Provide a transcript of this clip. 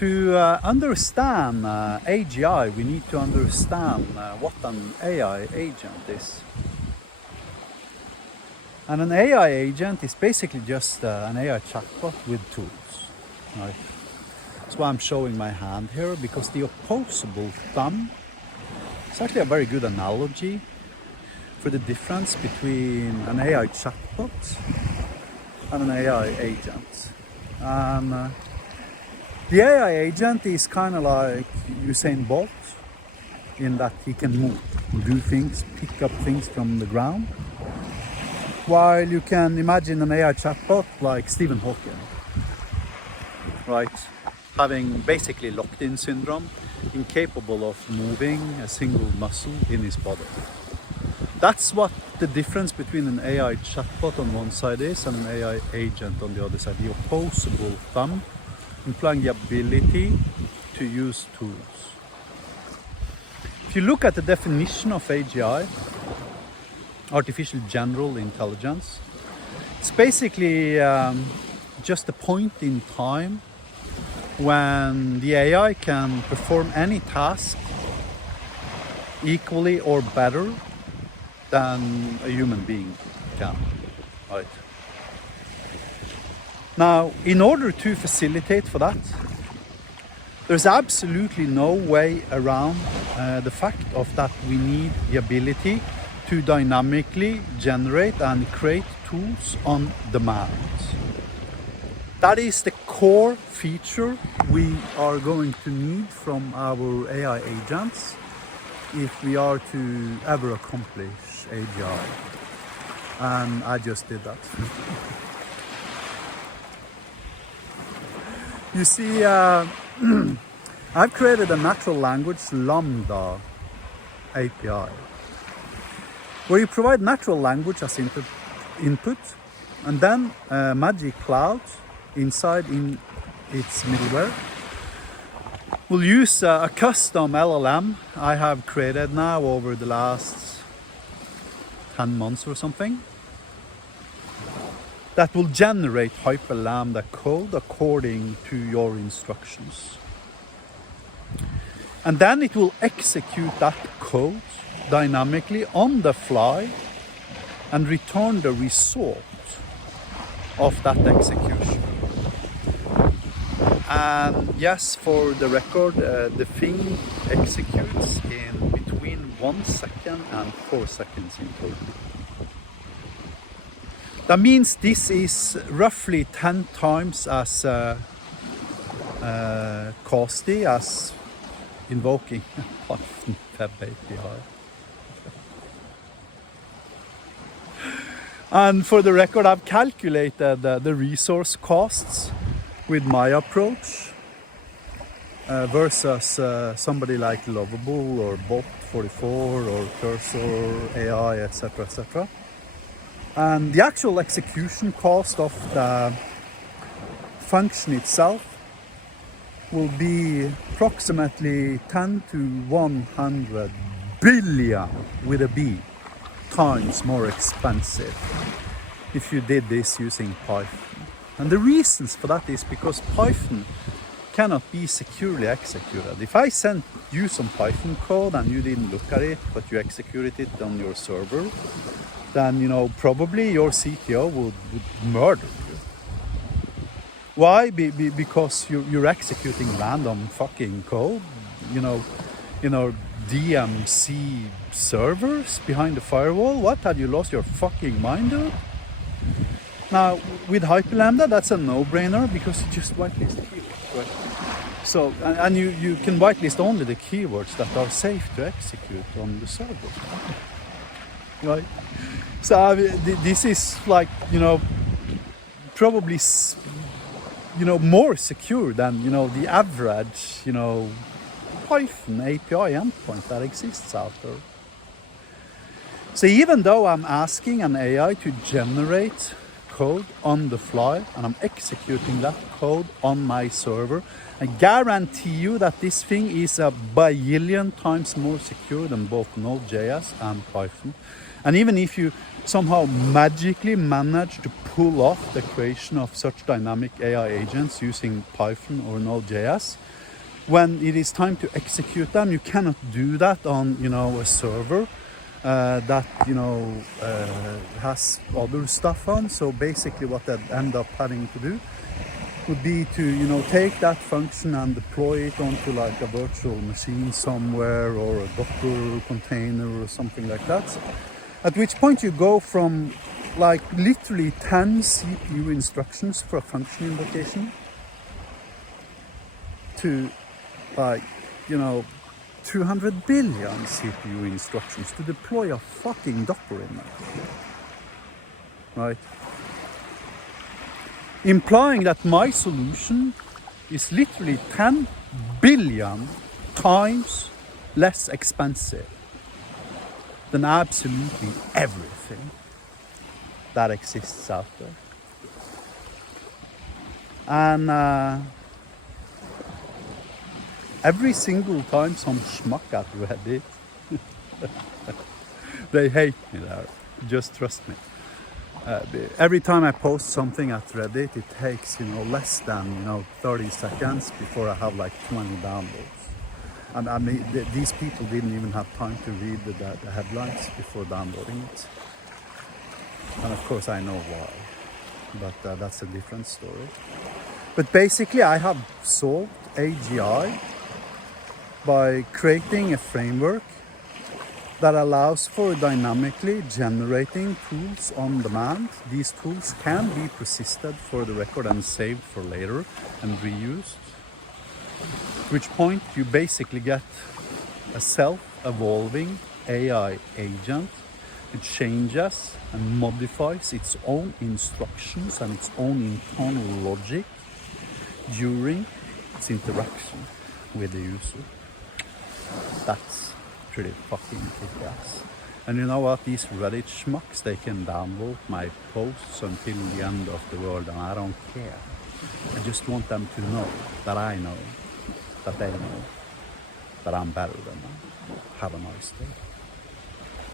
To understand AGI, we need to understand what an AI agent is. And an AI agent is basically just an AI chatbot with tools. Right? That's why I'm showing my hand here, because the opposable thumb is actually a very good analogy for the difference between an AI chatbot and an AI agent. And the AI agent is kind of like Usain Bolt in that he can move, do things, pick up things from the ground. While you can imagine an AI chatbot like Stephen Hawking, right? Having basically locked-in syndrome, incapable of moving a single muscle in his body. That's what the difference between an AI chatbot on one side is and an AI agent on the other side. The opposable thumb, implying the ability to use tools. If you look at the definition of AGI, artificial general intelligence, it's basically just a point in time when the AI can perform any task equally or better than a human being can, right? Now, in order to facilitate for that, there's absolutely no way around the fact of that we need the ability to dynamically generate and create tools on demand. That is the core feature we are going to need from our AI agents if we are to ever accomplish AGI. And I just did that. You see, I've created a natural language Lambda API, where you provide natural language as input, and then Magic Cloud inside in its middleware will use a custom LLM I have created now over the last 10 months or something, that will generate Hyperlambda code according to your instructions. And then it will execute that code dynamically on the fly and return the result of that execution. And yes, for the record, the thing executes in between 1 second and 4 seconds in total. That means this is roughly 10 times as costly as invoking Python Web API. And for the record, I've calculated the resource costs with my approach versus somebody like Lovable or Bot44 or Cursor AI, etc., etc. And the actual execution cost of the function itself will be approximately 10 to 100 billion with a B times more expensive if you did this using Python. And the reasons for that is because Python cannot be securely executed. If I sent you some Python code and you didn't look at it, but you executed it on your server, then, you know, probably your CTO would murder you. Why? Because you're executing random fucking code, you know, DMC servers behind the firewall. What? Have you lost your fucking mind, dude? Now, with Hyperlambda, that's a no-brainer because you just whitelist the keywords, right? So, and you can whitelist only the keywords that are safe to execute on the server, right? So this is like, you know, probably, you know, more secure than, you know, the average, you know, Python API endpoint that exists out there. So even though I'm asking an AI to generate code on the fly and I'm executing that code on my server, I guarantee you that this thing is a billion times more secure than both Node.js and Python. And even if you somehow magically manage to pull off the creation of such dynamic AI agents using Python or Node.js, when it is time to execute them, you cannot do that on, a server that has other stuff on. So basically what they end up having to do would be to take that function and deploy it onto like a virtual machine somewhere, or a Docker container or something like that. At which point you go from like literally 10 CPU instructions for a function invocation to like 200 billion CPU instructions to deploy a fucking Docker in there, right? Implying that my solution is literally 10 billion times less expensive than absolutely everything that exists out there. And every single time some schmuck at Reddit, they hate me there, just trust me. Every time I post something at Reddit, it takes less than 30 seconds before I have like 20 downloads. And I mean, these people didn't even have time to read the headlines before downloading it. And of course I know why, but that's a different story. But basically I have solved AGI by creating a framework that allows for dynamically generating tools on demand. These tools can be persisted for the record and saved for later and reused. At which point you basically get a self-evolving AI agent. It changes and modifies its own instructions and its own internal logic during its interaction with the user. That's pretty fucking kick-ass. And you know what? These Reddit schmucks, they can download my posts until the end of the world, and I don't care. I just want them to know that I know, that they know, that I'm better than them. Have a nice day.